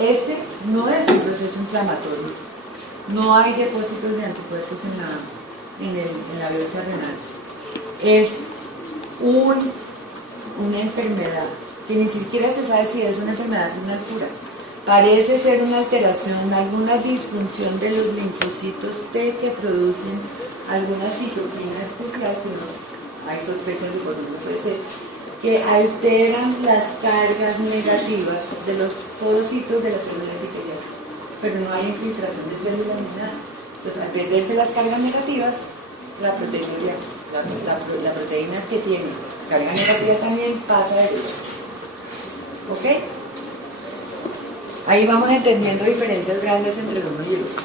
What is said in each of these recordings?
Este no es un proceso inflamatorio, no hay depósitos de anticuerpos en la biopsia renal. Es una enfermedad que ni siquiera se sabe si es una enfermedad renal pura. Parece ser una alteración, alguna disfunción de los linfocitos T que producen alguna citoquina especial, que no hay sospechas de por qué no puede ser, que alteran las cargas negativas de los podocitos de las células epiteliales, pero no hay infiltración de células ni nada. Entonces, al perderse las cargas negativas, la proteína que tiene carga negativa también pasa de ello. ¿Ok? Ahí vamos entendiendo diferencias grandes entre el uno y el otro.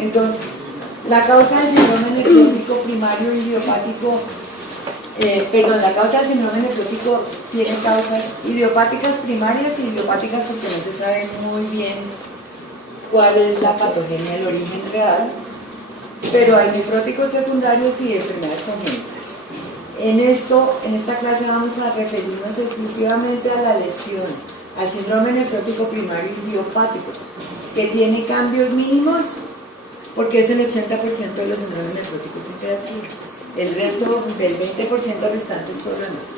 Entonces, la causa del síndrome nefrótico primario idiopático, la causa del síndrome nefrótico tiene causas idiopáticas primarias y idiopáticas porque no se sabe muy bien cuál es la patogenia, el origen real, pero hay nefróticos secundarios y enfermedades congénitas. En esta clase vamos a referirnos exclusivamente a la lesión, al síndrome nefrótico primario idiopático, que tiene cambios mínimos porque es el 80% de los síndromes nefróticos en pediatría. El resto del 20% restante es problemas.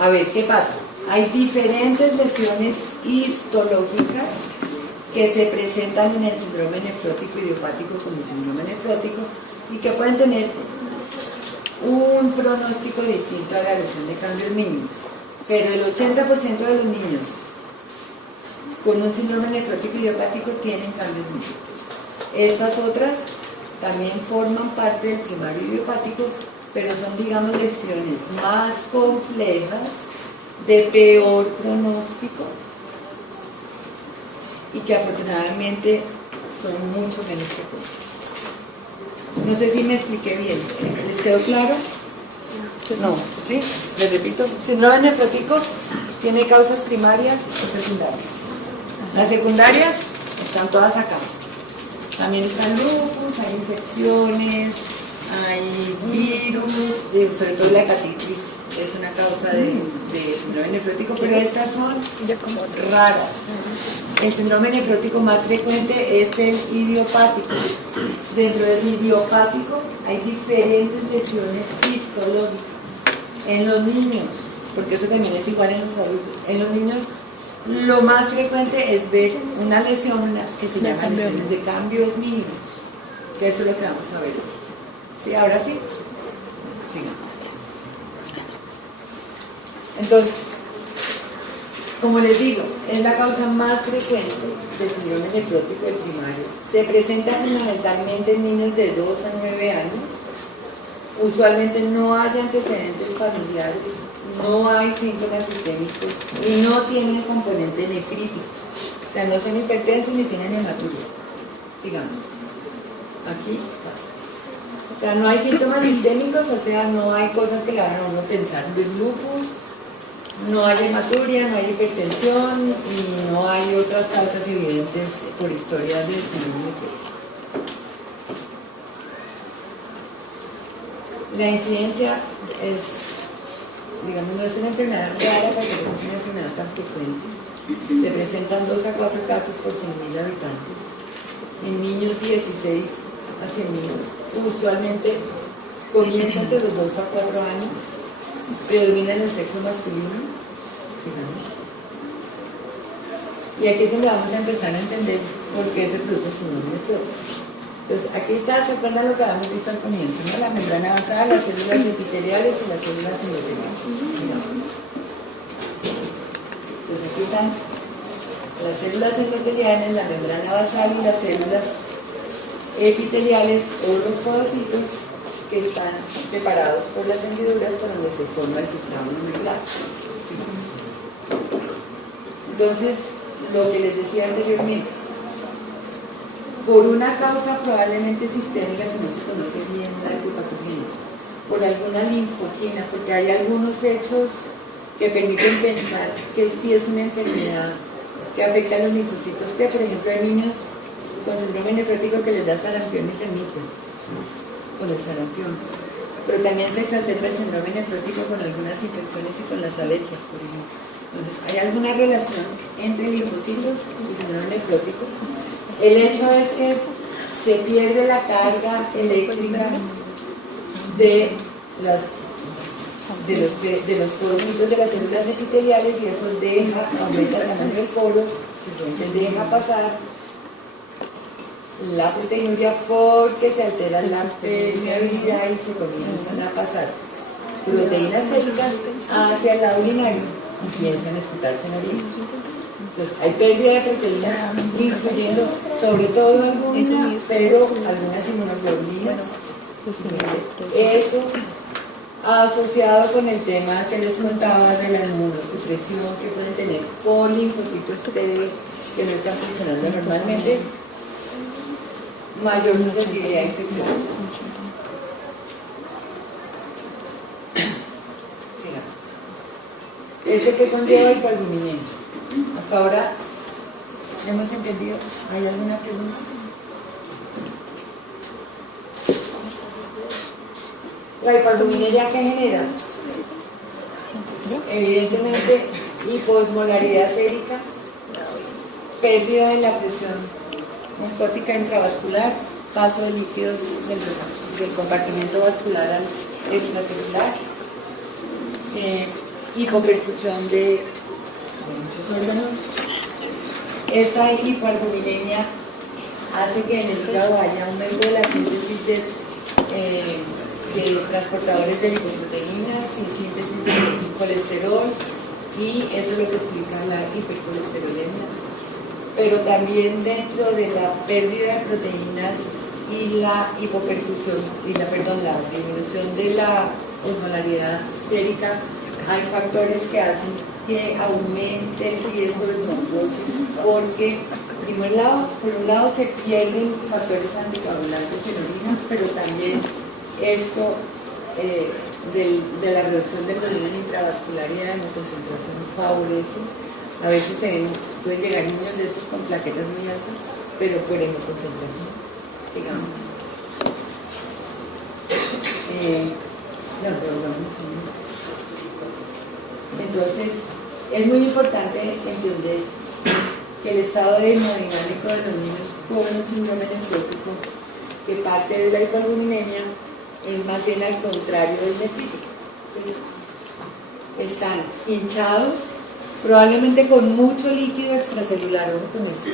A ver, ¿qué pasa? Hay diferentes lesiones histológicas que se presentan en el síndrome nefrótico idiopático como síndrome nefrótico y que pueden tener un pronóstico distinto a la lesión de cambios mínimos. Pero el 80% de los niños con un síndrome nefrótico idiopático tienen cambios mínimos. Estas otras también forman parte del primario idiopático, pero son, digamos, lesiones más complejas, de peor pronóstico y que afortunadamente son mucho menos frecuentes. No sé si me expliqué bien. ¿Les quedó claro? No, ¿sí? Les repito. Síndrome nefrótico tiene causas primarias y secundarias. Las secundarias están todas acá. También están lupus, hay infecciones, hay virus, sobre todo la hepatitis es una causa de síndrome nefrótico, pero estas son raras. El síndrome nefrótico más frecuente es el idiopático. Dentro del idiopático hay diferentes lesiones histológicas. En los niños, porque eso también es igual en los adultos, en los niños lo más frecuente es ver una lesión que se llama lesiones de cambios mínimos, que eso es lo que vamos a ver. ¿Sí? ¿Ahora sí? Sigamos. Entonces, como les digo, es la causa más frecuente del síndrome nefrótico del primario. Se presenta fundamentalmente en niños de 2 a 9 años. Usualmente no hay antecedentes familiares, no hay síntomas sistémicos y no tienen componente nefrítico. O sea, no son hipertensos ni tienen hematuria. Digamos, aquí pasa. O sea, no hay síntomas sistémicos, o sea, no hay cosas que le hagan a uno pensar de lupus, no hay hematuria, no hay hipertensión y no hay otras causas evidentes por historias del síndrome nefrótico. La incidencia es, digamos, no es una enfermedad rara, pero no es una enfermedad tan frecuente. Se presentan 2 a 4 casos por 100.000 habitantes. En niños 16 a 100.000, usualmente comienza entre los 2 a 4 años, predomina en el sexo masculino. Sigamos. Y aquí es donde vamos a empezar a entender por qué se produce el síndrome nefrótico. Entonces, aquí está, ¿se acuerdan lo que habíamos visto al comienzo, ¿no? La membrana basal, las células epiteliales y las células endoteliales. Entonces, aquí están las células endoteliales, la membrana basal y las células epiteliales o los podocitos que están separados por las hendiduras por donde se forma el filtrado nuclear. Entonces, lo que les decía anteriormente, por una causa probablemente sistémica que no se conoce bien la etiopatogenia, por alguna linfoquina, porque hay algunos hechos que permiten pensar que sí es una enfermedad que afecta a los linfocitos T. Por ejemplo, hay niños con síndrome nefrótico que les da sarampión y remiten con el sarampión, pero también se exacerba el síndrome nefrótico con algunas infecciones y con las alergias, por ejemplo. Entonces, ¿hay alguna relación entre linfocitos y síndrome nefrótico? El hecho es que se pierde la carga eléctrica de los porocitos de las células epiteliales y eso aumenta el tamaño del poro, simplemente deja pasar la proteinuria porque se altera la permeabilidad y se comienzan a pasar proteínas séricas hacia el lado urinario y empiezan a escutarse en la orina. Entonces hay pérdida de proteínas, incluyendo sobre todo alguna, pero algunas inmunoglobulinas. Eso asociado con el tema que les contaba de la inmunosupresión que pueden tener por linfocitos T que no están funcionando normalmente, mayor susceptibilidad a infecciones. ¿Eso que conlleva el hipoalbuminemia? Hasta ahora hemos entendido. ¿Hay alguna pregunta? La hipoalbuminemia, ¿qué genera? Evidentemente, hiposmolaridad sérica, pérdida de la presión osmótica intravascular, paso de líquidos del compartimento vascular al extracelular, hipoperfusión de muchos órganos. Esta hipoalbuminemia hace que en el hígado haya aumento de la síntesis de transportadores de lipoproteínas y síntesis de colesterol, y eso es lo que explica la hipercolesterolemia. Pero también dentro de la pérdida de proteínas y la hipoperfusión la disminución de la osmolaridad sérica, hay factores que hacen que aumente el riesgo de trombosis, porque por un lado se pierden factores anticoagulantes en orina, pero también esto de la reducción del volumen intravascular y de la hemoconcentración favorece. A veces pueden llegar niños de estos con plaquetas muy altas, pero por hemoconcentración, digamos. Entonces, es muy importante entender que el estado hemodinámico de los niños con un síndrome nefrótico, que parte de la hipoalbuminemia, es más bien al contrario del nefrítico. Están hinchados, probablemente con mucho líquido extracelular, ojo con eso.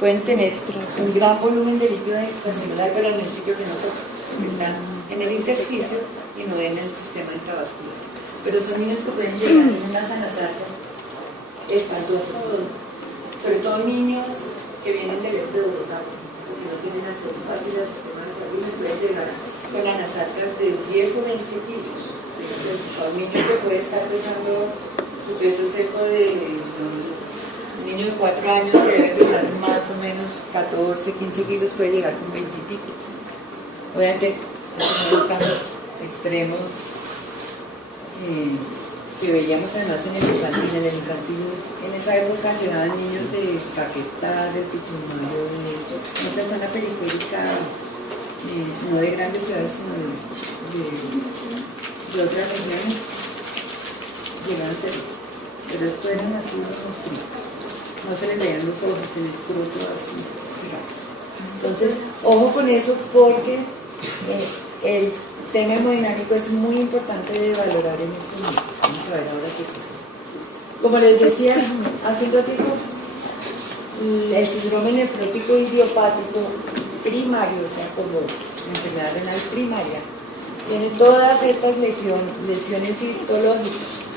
Pueden tener un gran volumen de líquido extracelular, pero en el sitio que no toca. Están en el intersticio y no en el sistema intravascular. Pero son niños que pueden llegar en unas anasatas espantosas, sobre todo niños que vienen de Bogotá, porque no tienen acceso fácil a los sistemas de salud, les pueden llegar con anasatas de 10 o 20 kilos. Un niño que puede estar pesando su peso seco de un niño de 4 años que debe pesar más o menos 14, 15 kilos, puede llegar con 20 y pico. Obviamente, estos son los casos extremos que veíamos además en el infantil. En esa época llegaban niños de Caquetá, de Putumayo, en otra zona periférica, no de grandes ciudades, sino de otras regiones, llegaban terribles. Pero esto eran así los monstruos. No se les veían los ojos, el escroto así, digamos. Entonces, ojo con eso, porque el tema hemodinámico es muy importante de valorar en estos momentos. Vamos a ver ahora qué pasa. Como les decía hace un ratito, el síndrome nefrótico idiopático primario, o sea, como enfermedad renal primaria, tiene todas estas lesiones histológicas.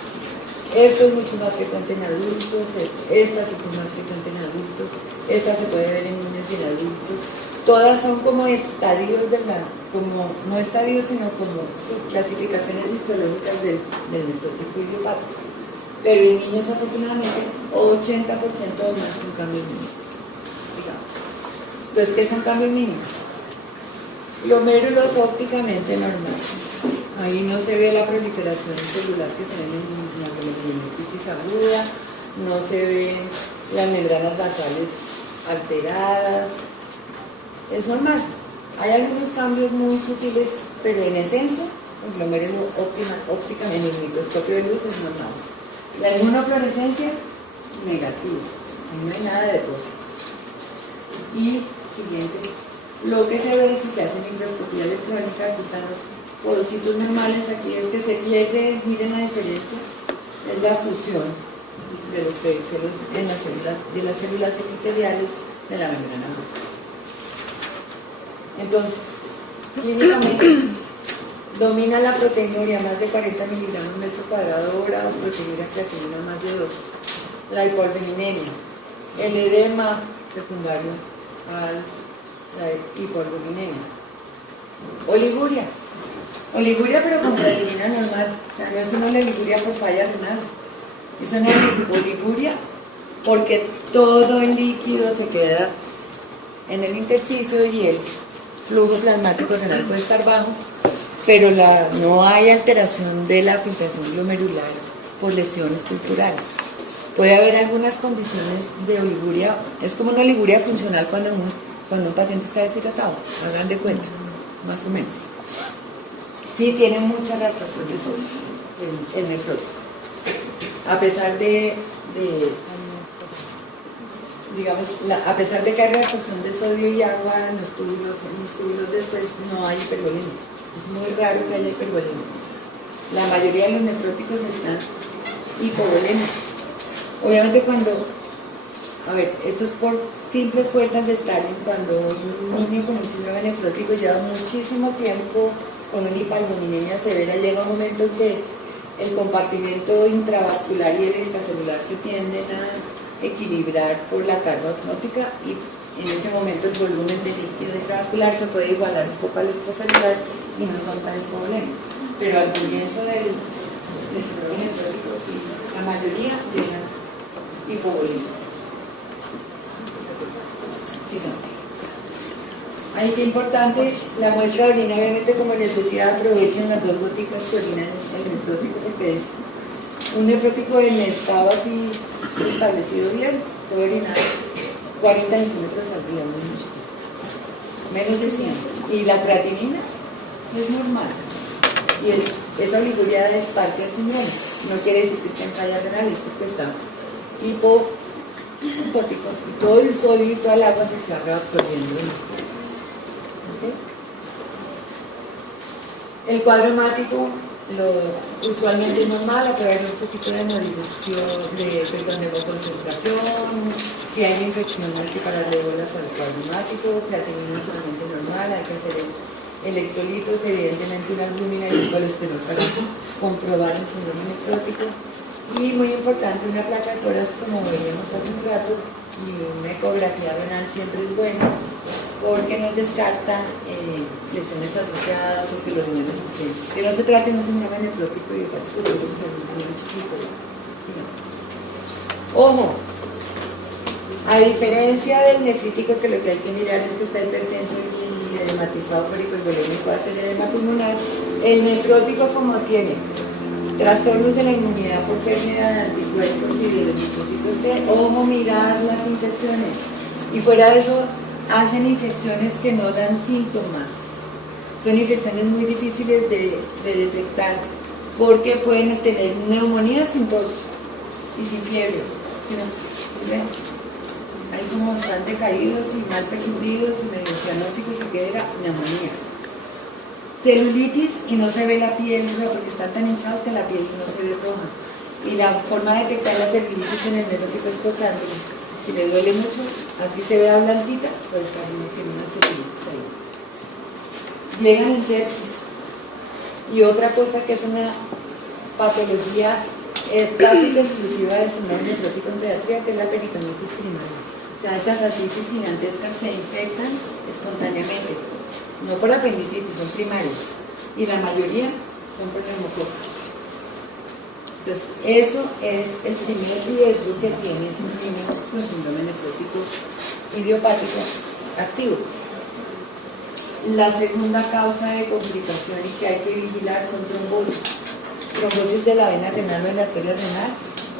Esto es mucho más frecuente en adultos, esta sí es más frecuente en adultos, esta se puede ver en niños y en adultos. Todas son como estadios no estadios, sino como subclasificaciones histológicas del nefrótico idiopático. Pero en niños, afortunadamente, 80% o más son cambios mínimos, digamos. Entonces, ¿qué son cambios mínimos? Glomérulos ópticamente normales. Ahí no se ve la proliferación celular que se ve en la glomerulonefritis aguda, no se ven las membranas basales alteradas. Es normal. Hay algunos cambios muy sutiles, pero en esencia, el glomérulo ópticamente en el microscopio de luz es normal. La inmunofluorescencia, negativo, ahí no hay nada de depósito. Y siguiente, lo que se ve si se hace microscopía electrónica, aquí están los podocitos normales, aquí es que se pierde, miren la diferencia, es la fusión de los pedicelos en las células, de las células epiteliales de la membrana basal. Entonces, clínicamente, domina la proteinuria más de 40 miligramos metro cuadrado hora, proteinuria creatinina más de 2, la hipoalbuminemia, el edema secundario a la hipoalbuminemia, oliguria pero con creatinina normal, o sea, no es una oliguria por falla renal, es una oliguria porque todo el líquido se queda en el intersticio y el flujo plasmático renal puede estar bajo, pero no hay alteración de la filtración glomerular por lesión estructural. Puede haber algunas condiciones de oliguria, es como una oliguria funcional cuando un paciente está deshidratado, hagan de cuenta, más o menos. Sí tiene mucha reabsorción de sodio, el nefrótico. A pesar de a pesar de que hay reabsorción de sodio y agua en los túbulos después no hay hipervolemia. Es muy raro que haya hipervolemia. La mayoría de los nefróticos están hipovolémicos. Obviamente esto es por simples fuerzas de Stalin, cuando un niño con un síndrome nefrótico lleva muchísimo tiempo con una hipoalbuminemia severa, llega un momento en que el compartimento intravascular y el extracelular se tienden a equilibrar por la carga osmótica y en ese momento el volumen de líquido intravascular se puede igualar un poco al extracelular y no son tan hipovolémicos. Pero al comienzo del síndrome nefrótico, sí, la mayoría llegan hipovolémicos. Sí, no. Ahí qué importante, la muestra de orina, obviamente como les decía, aprovechen las 2 goticas que orinan el nefrótico porque es un nefrótico en estado así establecido bien, puede orinar 40 centímetros al día, muy mucho, menos de 100. Y la creatinina es normal. Y esa oliguria es parte del síndrome. No quiere decir que esté en falla renal, es porque está hipotótico. Y todo el sodio y toda el agua se está reabsorbiendo. ¿Okay? El cuadro hemático usualmente es normal, a través de un poquito de modificación, de concentración, si hay infección multiparal de bolas al cuadro hemático, creatinina usualmente normal, hay que hacer electrolitos, evidentemente una albúmina y un colesterol para comprobar el síndrome nefrótico. Y muy importante, una placa de corazón, como veíamos hace un rato, y una ecografía renal siempre es buena, porque nos descarta lesiones asociadas o que los riñones estén. Que no se trate de un síndrome nefrótico y chiquito. Ojo, a diferencia del nefrítico, que lo que hay que mirar es que está hipertenso y edematizado por hipervolémico, hace el edema pulmonar, el nefrótico como tiene trastornos de la inmunidad por pérdida de anticuerpos y de los linfocitos T, ojo, mirar las infecciones. Y fuera de eso, hacen infecciones que no dan síntomas. Son infecciones muy difíciles de detectar porque pueden tener neumonía sin tos y sin fiebre. ¿Ven? Hay como están decaídos y mal perfundidos y medio cianóticos y que era neumonía. Celulitis y no se ve la piel, porque están tan hinchados que la piel no se ve roja. Y la forma de detectar la celulitis en el nefrótico es tocándole. Si le duele mucho, así se vea blanquita, pues tiene una celulitis ahí. Llegan en sepsis. Y otra cosa que es una patología clásica exclusiva del síndrome nefrótico en pediatría, que es la peritonitis primaria. O sea, esas ascitis gigantescas se infectan espontáneamente. No por apendicitis, son primarias. Y la mayoría son por neumococo. Entonces, eso es el primer riesgo que tiene un niño con síndrome nefrótico idiopático activo. La segunda causa de complicación y que hay que vigilar son trombosis. Trombosis de la vena renal o de la arteria renal.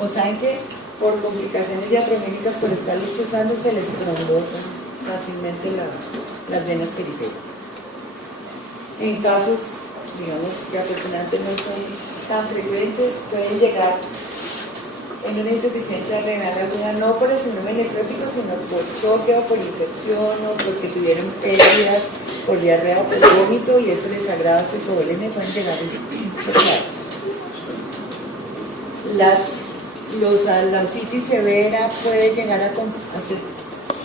O saben que por complicaciones diatroménicas, por estar luchosando, se les trombosan fácilmente las venas periféricas. En casos, digamos, que afortunadamente no son tan frecuentes, pueden llegar en una insuficiencia renal aguda, no por el síndrome nefrótico, sino por choque o por infección o porque tuvieron pérdidas, por diarrea o por vómito, y eso les agrava su hipovolemia, pueden llegar a chocar. La citis severa puede llegar a ser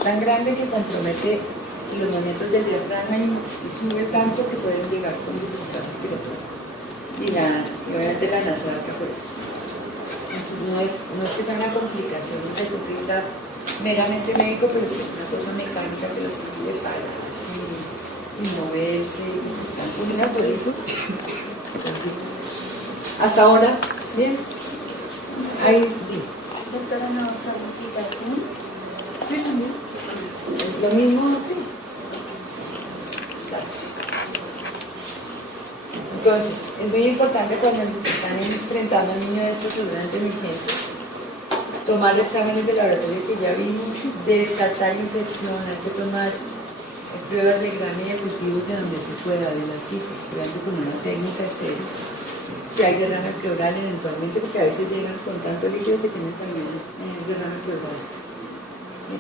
tan grande que compromete los movimientos del diafragma y sube tanto que pueden llegar con dificultad respiratoria. Y obviamente la nasaca, pues, no es que sea una complicación desde el punto de vista meramente médico, pero sí es una cosa mecánica que los impide parar y moverse, están combinatorios. Hasta ahora, bien. Ahí, doctora, ¿no solicitar tú? Sí, también. Es lo mismo, sí. Claro. Entonces, es muy importante cuando están enfrentando a un niño de estos durante emergencia, tomar exámenes de laboratorio que ya vimos, descartar infección, hay que tomar pruebas de grano y de cultivos de donde se pueda, de las cifras, creando con una técnica estéril. Si hay derrame pleural eventualmente, porque a veces llegan con tanto líquido que tienen también derrame pleural.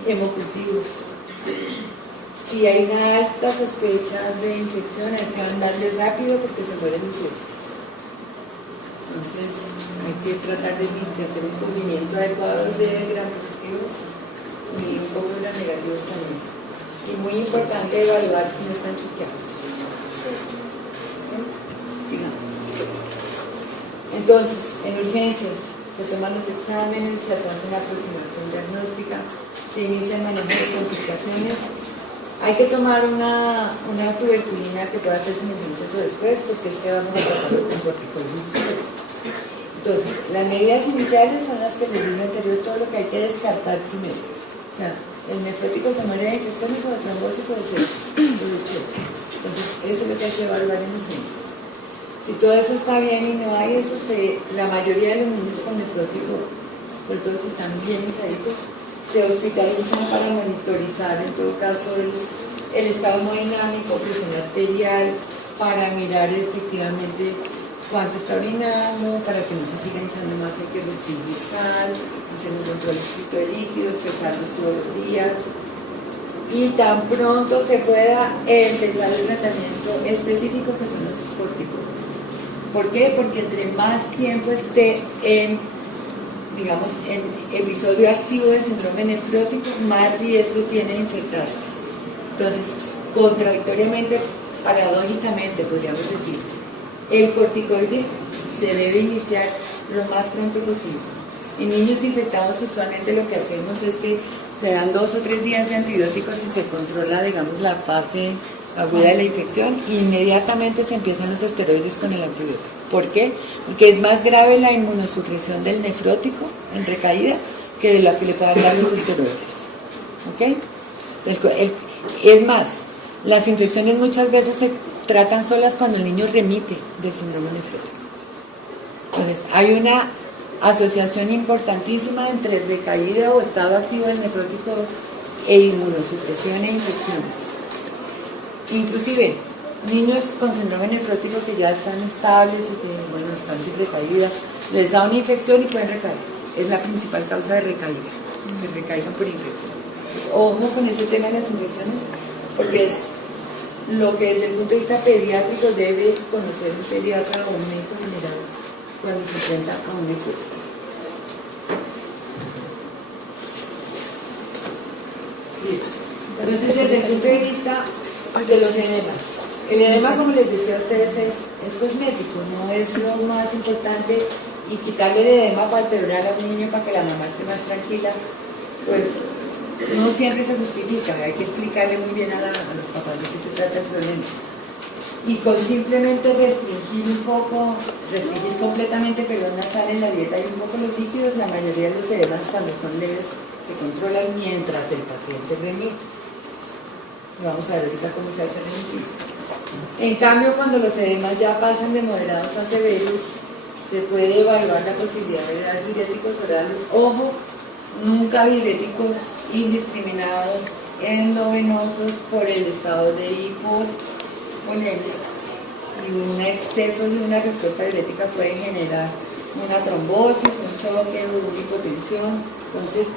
Hemocultivos. Si hay una alta sospecha de infección, hay que mandarle rápido porque se mueren los heces. Entonces, hay que tratar de hacer un cubrimiento adecuado de gram positivos y un poco de gram negativos también. Y muy importante evaluar si no están choqueados. ¿Sí? Sigamos. Entonces, en urgencias, se toman los exámenes, se hace una aproximación diagnóstica, se inicia el manejo de complicaciones. Hay que tomar una tuberculina que pueda hacerse en urgencias o después, porque es que vamos a tratarlo con corticoides después. Entonces, las medidas iniciales son las que les dije anterior, todo lo que hay que descartar primero. O sea, el nefrótico se muere de infecciones o de trombosis o de sepsis, o de choque. Entonces, eso es lo que hay que evaluar en urgencias. Si todo eso está bien y no hay eso, la mayoría de los niños con nefrótico, sobre todo si están bien hinchaditos, se hospitalizan para monitorizar en todo caso el estado hemodinámico, presión arterial, para mirar efectivamente cuánto está orinando, para que no se siga hinchando más, hay que restringir sal, hacer un control estricto de líquidos, pesarlos todos los días. Y tan pronto se pueda empezar el tratamiento específico que son los corticoides. ¿Por qué? Porque entre más tiempo esté en episodio activo de síndrome nefrótico, más riesgo tiene de infectarse. Entonces, contradictoriamente, paradójicamente, podríamos decir, el corticoide se debe iniciar lo más pronto posible. En niños infectados, usualmente lo que hacemos es que se dan 2 o 3 días de antibióticos y se controla, digamos, la fase aguda de la infección, e inmediatamente se empiezan los esteroides con el antibiótico. ¿Por qué? Porque es más grave la inmunosupresión del nefrótico en recaída que de lo que le puedan dar los esteroides. ¿Ok? Es más, las infecciones muchas veces se tratan solas cuando el niño remite del síndrome nefrótico. Entonces, hay una asociación importantísima entre recaída o estado activo del nefrótico e inmunosupresión e infecciones. Inclusive, niños con síndrome nefrótico que ya están estables y que, bueno, están sin recaída, les da una infección y pueden recaer. Es la principal causa de recaída, que recaigan por infección. Pues, ojo con ese tema de las infecciones, porque es lo que desde el punto de vista pediátrico debe conocer un pediatra o un médico general cuando se enfrenta a un nefrótico. Listo. Entonces, desde el punto de vista de los enemas, el enema, como les decía a ustedes, es cosmético, no es lo más importante, y quitarle el edema palpebral a un niño para que la mamá esté más tranquila, pues no siempre se justifica, hay que explicarle muy bien a los papás de qué se trata el problema. Y con simplemente restringir completamente, la sal en la dieta y un poco los líquidos, la mayoría de los edemas cuando son leves se controlan mientras el paciente remite. Vamos a ver ahorita cómo se hace el remitir. En cambio, cuando los edemas ya pasan de moderados a severos, se puede evaluar la posibilidad de dar diuréticos orales. Ojo, nunca diuréticos indiscriminados endovenosos por el estado de hipovolemia. Y un exceso de una respuesta diurética puede generar una trombosis, un choque, una hipotensión. Entonces,